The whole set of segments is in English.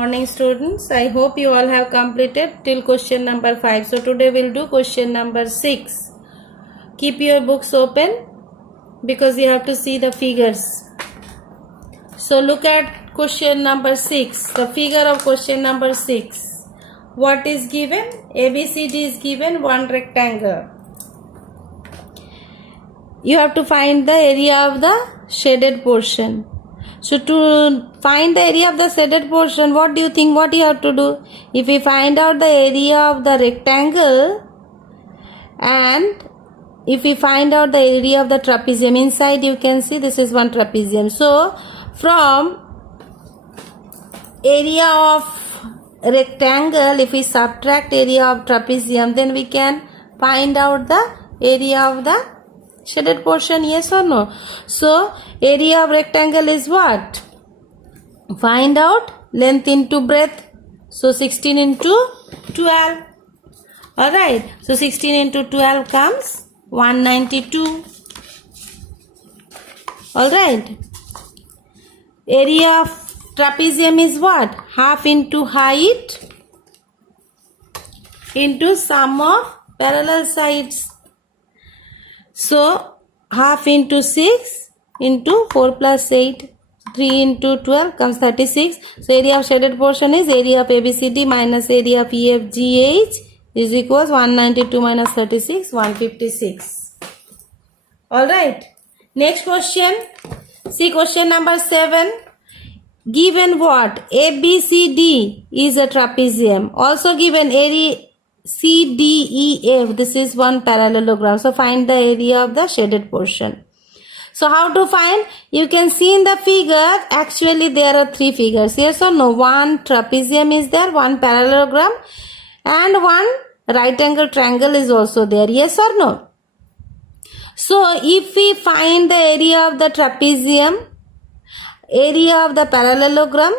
Morning students, I hope you all have completed till question number 5. So today we'll do question number 6. Keep your books open because you have to see the figures. So look at question number 6, the figure of question number 6. What is given? ABCD is given, one rectangle. You have to find the area of the shaded portion. So to find the area of the shaded portion, what do you think what you have to do? If we find out the area of the rectangle and if we find out the area of the trapezium, inside you can see this is one trapezium. So from area of rectangle, if we subtract area of trapezium, then we can find out the area of the shaded portion, yes or no? So area of rectangle is what? Find out length into breadth. So 16 into 12. Alright. So 16 into 12 comes 192. Alright. Area of trapezium is what? Half into height into sum of parallel sides. So half into 6 into 4 plus 8. 3 into 12 comes 36. So area of shaded portion is area of ABCD minus area of EFGH is equals 192 minus 36, 156. Alright. Next question. See question number 7. Given what? ABCD is a trapezium. Also given area CDEF. This is one parallelogram. So find the area of the shaded portion. So how to find? You can see in the figure, actually there are three figures. Yes or no? One trapezium is there, one parallelogram and one right angle triangle is also there. Yes or no? So if we find the area of the trapezium, area of the parallelogram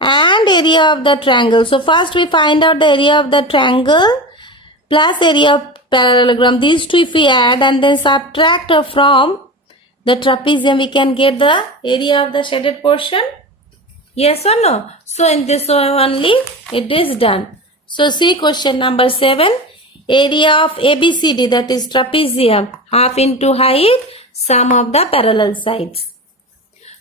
and area of the triangle. So first we find out the area of the triangle plus area of parallelogram. These two if we add and then subtract from the trapezium, we can get the area of the shaded portion. Yes or no? So in this way only it is done. So see question number 7. Area of ABCD, that is trapezium, half into height, sum of the parallel sides.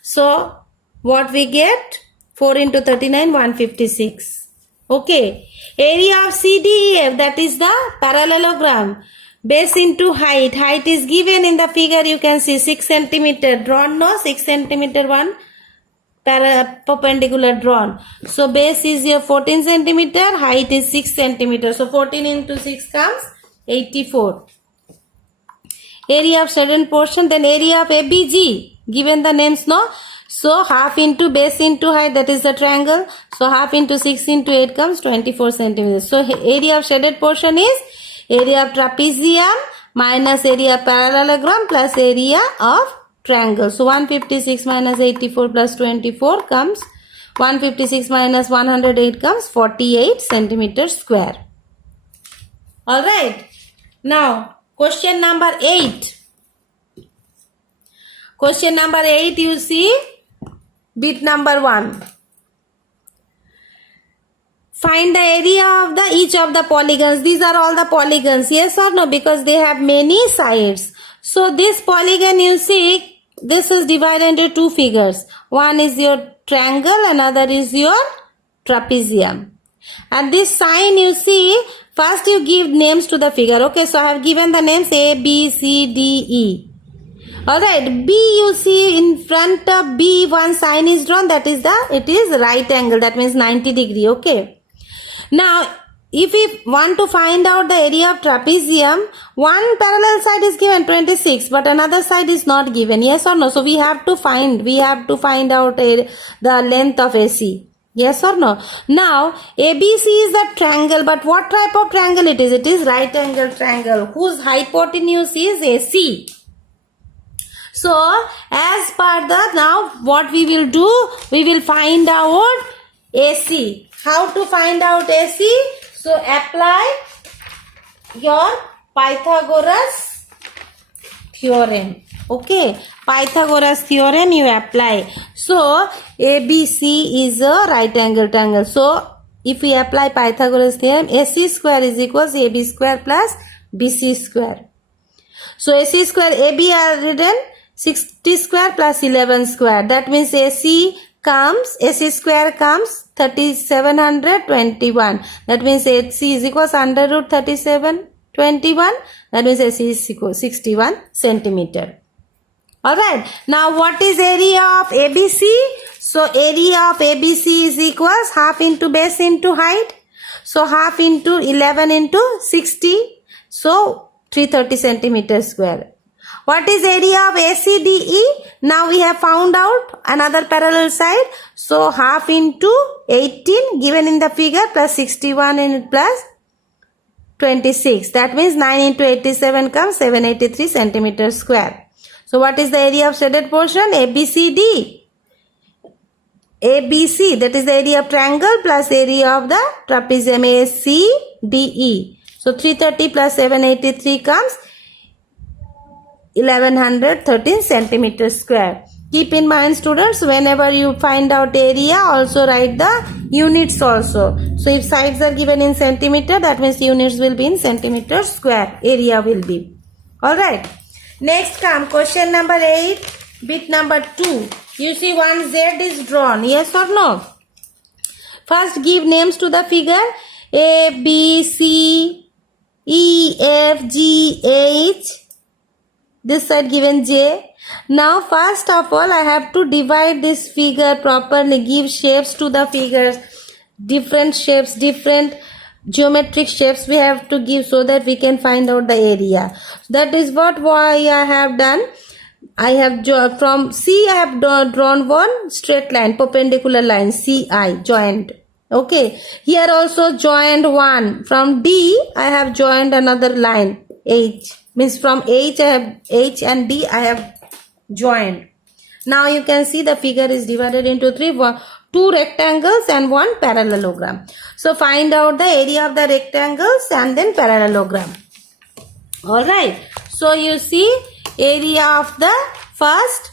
So what we get? 4 into 39, 156. Okay. Area of CDEF, that is the parallelogram. Base into height. Height is given in the figure. You can see 6 centimeter drawn. No, 6 centimeter one perpendicular drawn. So base is your 14 centimeter. Height is 6 centimeter. So 14 into 6 comes 84. Area of shaded portion. Then area of ABG. Given the names, no. So half into base into height, that is the triangle. So half into 6 into 8 comes 24 centimeters. So area of shaded portion is area of trapezium minus area of parallelogram plus area of triangle. So 156 minus 84 plus 24 comes 156 minus 108 comes 48 centimeters square. Alright. Now question number 8. Question number 8 you see bit number 1. Find the area of each of the polygons. These are all the polygons. Yes or no? Because they have many sides. So this polygon you see, this is divided into two figures. One is your triangle, another is your trapezium. And this sign you see, first you give names to the figure. Okay, so I have given the names A, B, C, D, E. Alright, B you see in front of B one sign is drawn, that is it is right angle, that means 90 degree. Okay. Now, if we want to find out the area of trapezium, one parallel side is given 26, but another side is not given. Yes or no? So we have to find out the length of AC. Yes or no? Now, ABC is the triangle, but what type of triangle it is? It is right angle triangle, whose hypotenuse is AC. So, as per now what we will do, we will find out AC. How to find out AC? So apply your Pythagoras theorem. Okay, Pythagoras theorem you apply. So ABC is a right angle triangle. So if we apply Pythagoras theorem, AC square is equals AB square plus BC square. So AC square, AB are written 60 square plus 11 square. That means AC square comes 3721. That means AC is equals under root 3721. That means AC is equals 61 centimeter. Alright, now what is area of ABC? So area of ABC is equals half into base into height. So half into 11 into 60. So 330 centimeter square. What is area of ACDE? Now we have found out another parallel side. So half into 18 given in the figure plus 61 in plus 26. That means 9 into 87 comes 783 centimeter square. So what is the area of shaded portion? ABCD. ABC, that is the area of triangle plus area of the trapezium ACDE. So 330 plus 783 comes 1113 centimeter square. Keep in mind students, whenever you find out area, also write the units also. So if sides are given in centimeter, that means units will be in centimeter square. Area will be. Alright. Next come question number 8, bit number 2. You see one Z is drawn. Yes or no? First give names to the figure. A, B, C, E, F, G, H. This side given J. Now first of all I have to divide this figure properly. Give shapes to the figures. Different shapes, different geometric shapes we have to give so that we can find out the area. That is what I have done. I have from C I have drawn one straight line, perpendicular line, CI joined. Okay, here also joined one. From D I have joined another line, H. Means from H I have H and D I have joined. Now you can see the figure is divided into two rectangles and one parallelogram. So find out the area of the rectangles and then parallelogram. Alright. So you see area of the first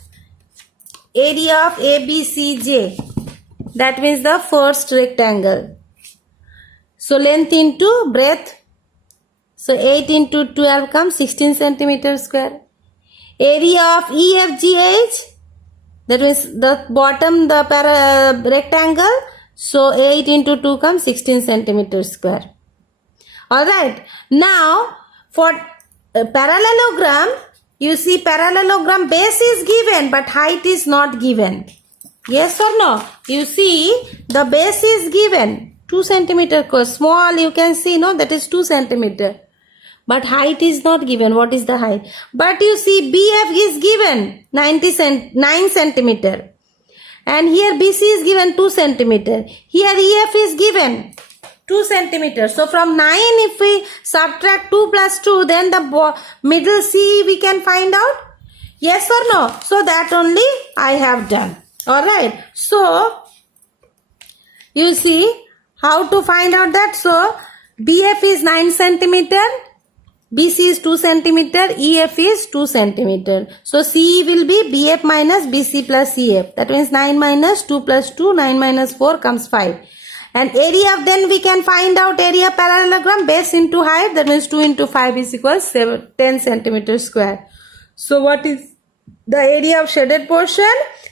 area of ABCJ. That means the first rectangle. So length into breadth. So 8 into 12 comes 16 centimeter square. Area of EFGH. That means the bottom, the rectangle. So 8 into 2 comes 16 centimeter square. Alright. Now for parallelogram, you see parallelogram base is given but height is not given. Yes or no? You see the base is given 2 centimeter. Small you can see, no, that is 2 centimeter. But height is not given. What is the height? But you see BF is given 9 centimeter. And here BC is given 2 centimeter. Here EF is given 2 centimeter. So from 9 if we subtract 2 plus 2, then the middle C we can find out. Yes or no? So that only I have done. Alright. So you see how to find out that. So BF is 9 centimeter. BC is 2 centimeter, EF is 2 centimeter. So CE will be BF minus BC plus EF. That means 9 minus 2 plus 2, 9 minus 4 comes 5. And area of, then we can find out area parallelogram, base into height. That means 2 into 5 is equals 10 centimeter square. So what is the area of shaded portion?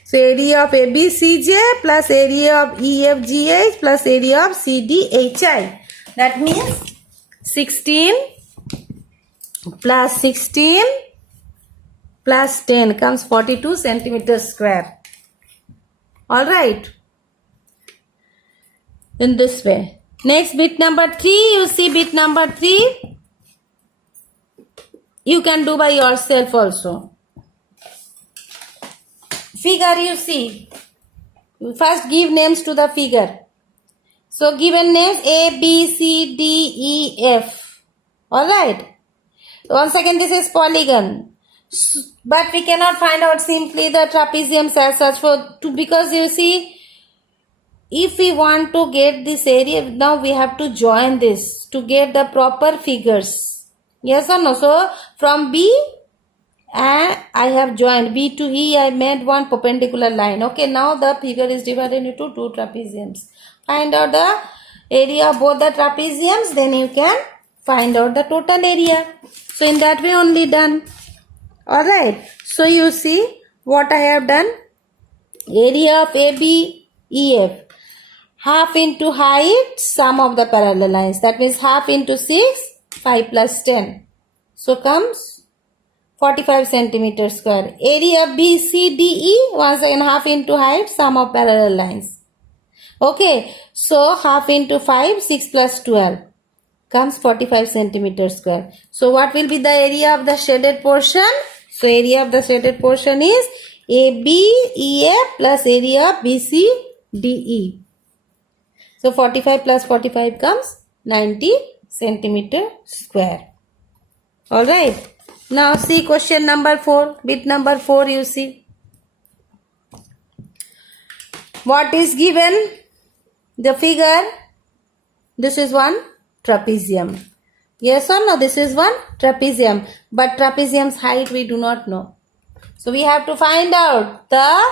So area of ABCJ plus area of EFGH plus area of CDHI. That means 16 plus 16 plus 10 comes 42 centimeters square. Alright. In this way. Next bit number 3. You see bit number 3. You can do by yourself also. Figure you see. First give names to the figure. So given names A, B, C, D, E, F. Alright. Once again this is polygon. But we cannot find out simply the trapeziums as such because you see, if we want to get this area, now we have to join this to get the proper figures. Yes or no? So from B and I have joined B to E. I made one perpendicular line. Okay, now the figure is divided into two trapeziums. Find out the area of both the trapeziums, then you can find out the total area. So in that way only done. Alright, so you see what I have done. Area of ABEF, half into height, sum of the parallel lines. That means half into 6, 5 plus 10. So comes 45 centimeter square. Area of BCDE, once again half into height, sum of parallel lines. Okay, so half into 5, 6 plus 12 comes 45 centimeter square. So what will be the area of the shaded portion? So area of the shaded portion is ABEF plus area of BCDE. So 45 plus 45 comes 90 centimeter square. Alright. Now see question number 4. Bit number 4 you see. What is given? The figure. This is one trapezium. Yes or no? This is one trapezium. But trapezium's height we do not know. So we have to find out the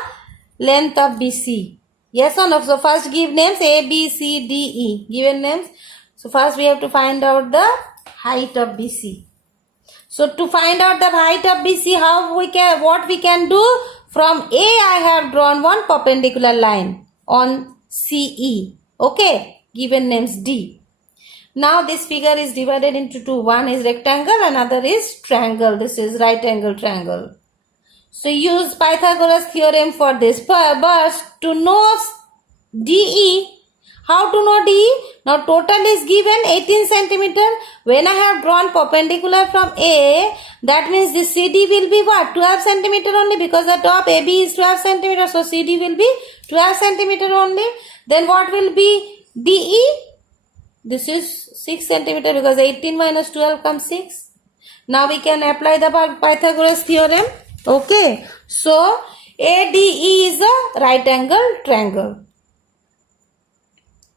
length of BC. Yes or no? So first give names A, B, C, D, E. Given names. So first we have to find out the height of BC. So to find out the height of BC, what we can do? From A I have drawn one perpendicular line on CE. Okay. Given names D. Now this figure is divided into two. One is rectangle, another is triangle. This is right angle triangle. So use Pythagoras theorem for this. But to know DE, how to know DE? Now total is given 18 centimeter. When I have drawn perpendicular from A, that means this CD will be what? 12 centimeter only, because the top AB is 12 centimeter. So CD will be 12 centimeter only. Then what will be DE? This is 6 centimeter, because 18 minus 12 comes 6. Now we can apply the Pythagoras theorem. Okay. So ADE is a right angle triangle.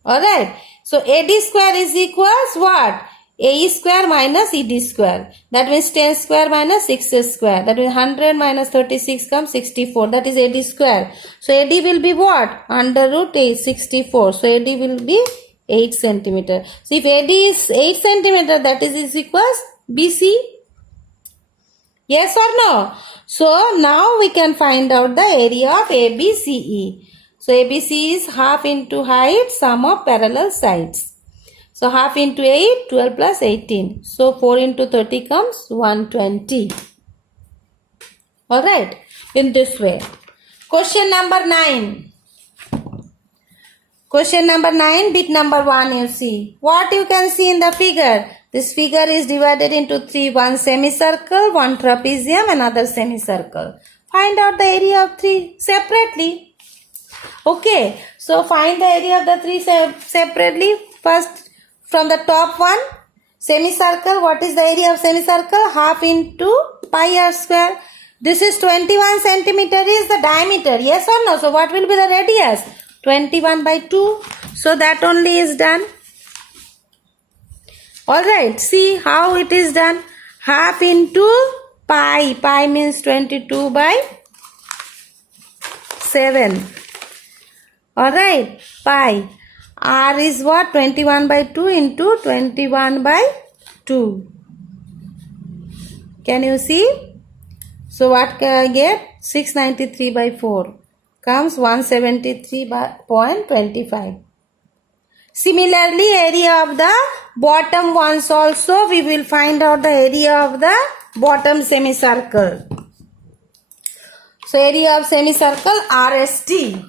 Alright. So AD square is equals what? AE square minus ED square. That means 10 square minus 6 square. That means 100 minus 36 comes 64. That is AD square. So AD will be what? Under root 64. So AD will be 8 centimeter. So if AD is 8 centimeter, that is equals BC. Yes or no? So now we can find out the area of ABCE. So ABC is half into height, sum of parallel sides. So half into 8, 12 plus 18. So 4 into 30 comes 120. Alright, in this way. Question number 9. Question number 9, bit number 1 you see. What you can see in the figure? This figure is divided into three. One semicircle, one trapezium, another semicircle. Find out the area of three separately. Okay, so find the area of the three separately. First, from the top one, semicircle. What is the area of semicircle? Half into pi r square. This is 21 centimeter is the diameter. Yes or no? So what will be the radius? 21 by 2. So that only is done. Alright, see how it is done. Half into pi. Pi means 22 by 7. Alright, pi. R is what? 21 by 2 into 21 by 2. Can you see? So what can I get? 693 by 4 comes 173.25. Similarly, area of the bottom ones also we will find out the area of the bottom semicircle. So area of semicircle RST.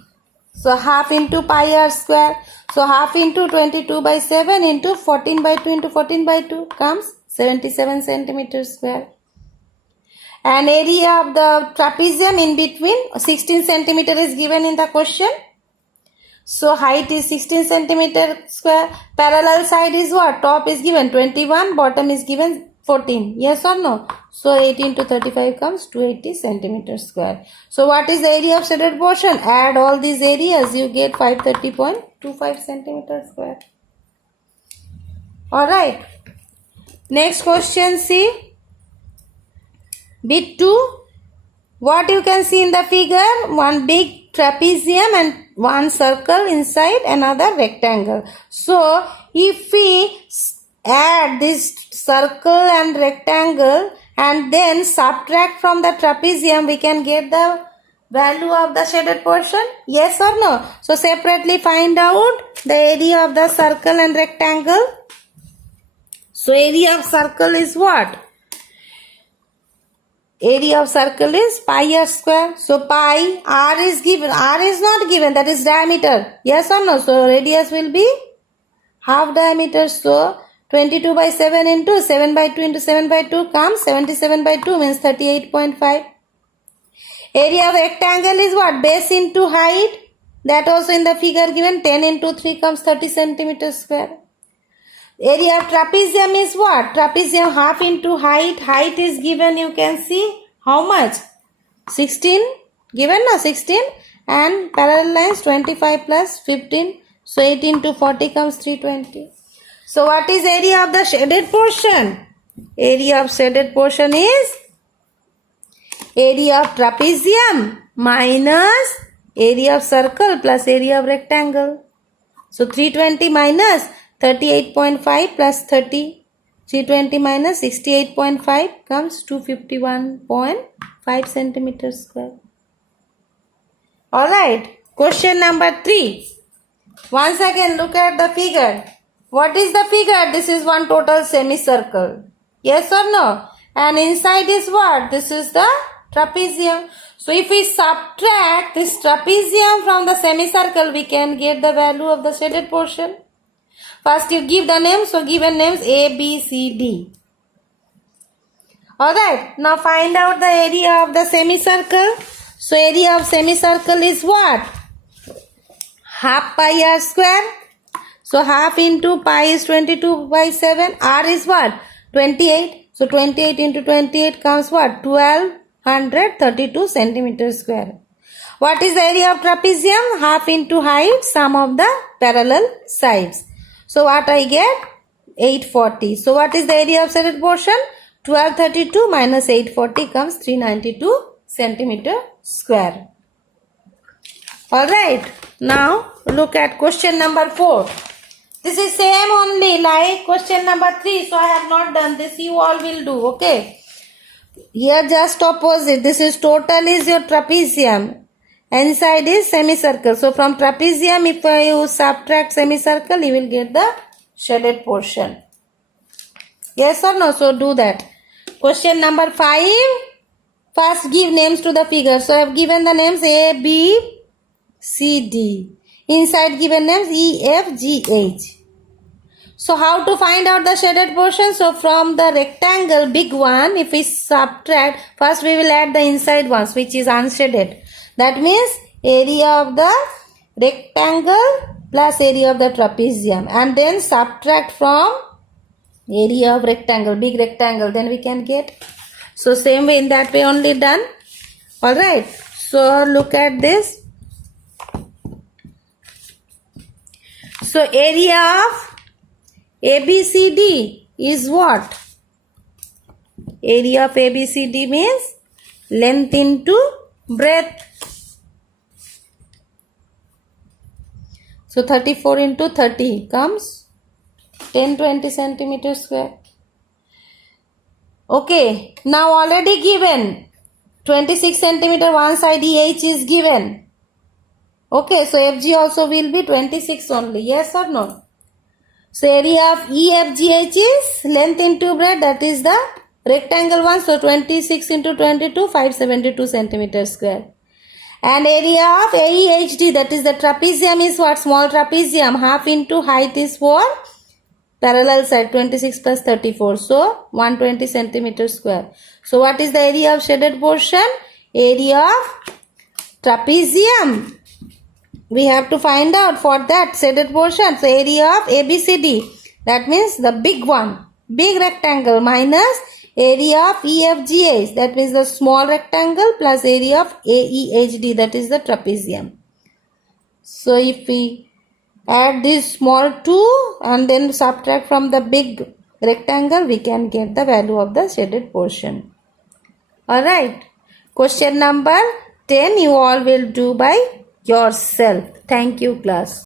So half into pi r square. So half into 22 by 7 into 14 by 2 into 14 by 2 comes 77 centimeters square. And area of the trapezium in between 16 centimeter is given in the question. So height is 16 centimeter square. Parallel side is what? Top is given 21, bottom is given 14. Yes or no? So 18 to 35 comes 280 centimeters square. So what is the area of shaded portion? Add all these areas, you get 530.25 centimeters square. Alright. Next question, see. Bit 2, what you can see in the figure? One big trapezium and one circle inside another rectangle. So, if we add this circle and rectangle and then subtract from the trapezium, we can get the value of the shaded portion? Yes or no? So, separately find out the area of the circle and rectangle. So, area of circle is what? Area of circle is pi r square. So pi, r is given. R is not given. That is diameter. Yes or no? So radius will be half diameter. So 22 by 7 into 7 by 2 into 7 by 2 comes 77 by 2 means 38.5. Area of rectangle is what? Base into height. That also in the figure given. 10 into 3 comes 30 centimeters square. Area of trapezium is what? Trapezium half into height. Height is given, you can see. How much? 16. Given now 16. And parallel lines 25 plus 15. So 18 to 40 comes 320. So what is area of the shaded portion? Area of shaded portion is area of trapezium minus area of circle plus area of rectangle. So 320 minus 38.5 plus 30. 320 minus 68.5 comes 251.5 centimeters square. Alright. Question number 3. Once again look at the figure. What is the figure? This is one total semicircle. Yes or no? And inside is what? This is the trapezium. So if we subtract this trapezium from the semicircle, we can get the value of the shaded portion. First you give the names. So given names A, B, C, D. Alright. Now find out the area of the semicircle. So area of semicircle is what? Half pi r square. So half into pi is 22 by 7. R is what? 28. So 28 into 28 comes what? 1232 centimeters square. What is the area of trapezium? Half into height, sum of the parallel sides. So what I get? 840. So what is the area of shaded portion? 1232 minus 840 comes 392 centimeter square. Alright. Now look at question number 4. This is same only like question number 3. So I have not done this. You all will do. Okay. Here just opposite. This is total is your trapezium. Inside is semicircle. So from trapezium, if you subtract semicircle, you will get the shaded portion. Yes or no? So do that. Question number 5. First give names to the figure. So I have given the names A, B, C, D. Inside given names E, F, G, H. So how to find out the shaded portion? So from the rectangle, big one, if we subtract, first we will add the inside ones, which is unshaded. That means area of the rectangle plus area of the trapezium. And then subtract from area of rectangle, big rectangle. Then we can get. So same way, in that way only done. Alright. So look at this. So area of ABCD is what? Area of ABCD means length into breadth. So 34 into 30 comes 1020 centimeters square. Okay. Now already given 26 centimeter one side EH is given. Okay. So FG also will be 26 only. Yes or no? So area of EFGH is length into breadth. That is the rectangle one. So 26 into 22, 572 centimeters square. And area of AEHD, that is the trapezium is what? Small trapezium. Half into height is for parallel side 26 plus 34. So 120 centimeters square. So what is the area of shaded portion? Area of trapezium. We have to find out for that shaded portion. So area of ABCD. That means the big one. Big rectangle minus area of EFGH. That means the small rectangle plus area of AEHD. That is the trapezium. So if we add this small 2 and then subtract from the big rectangle, we can get the value of the shaded portion. Alright. Question number 10 you all will do by yourself. Thank you, class.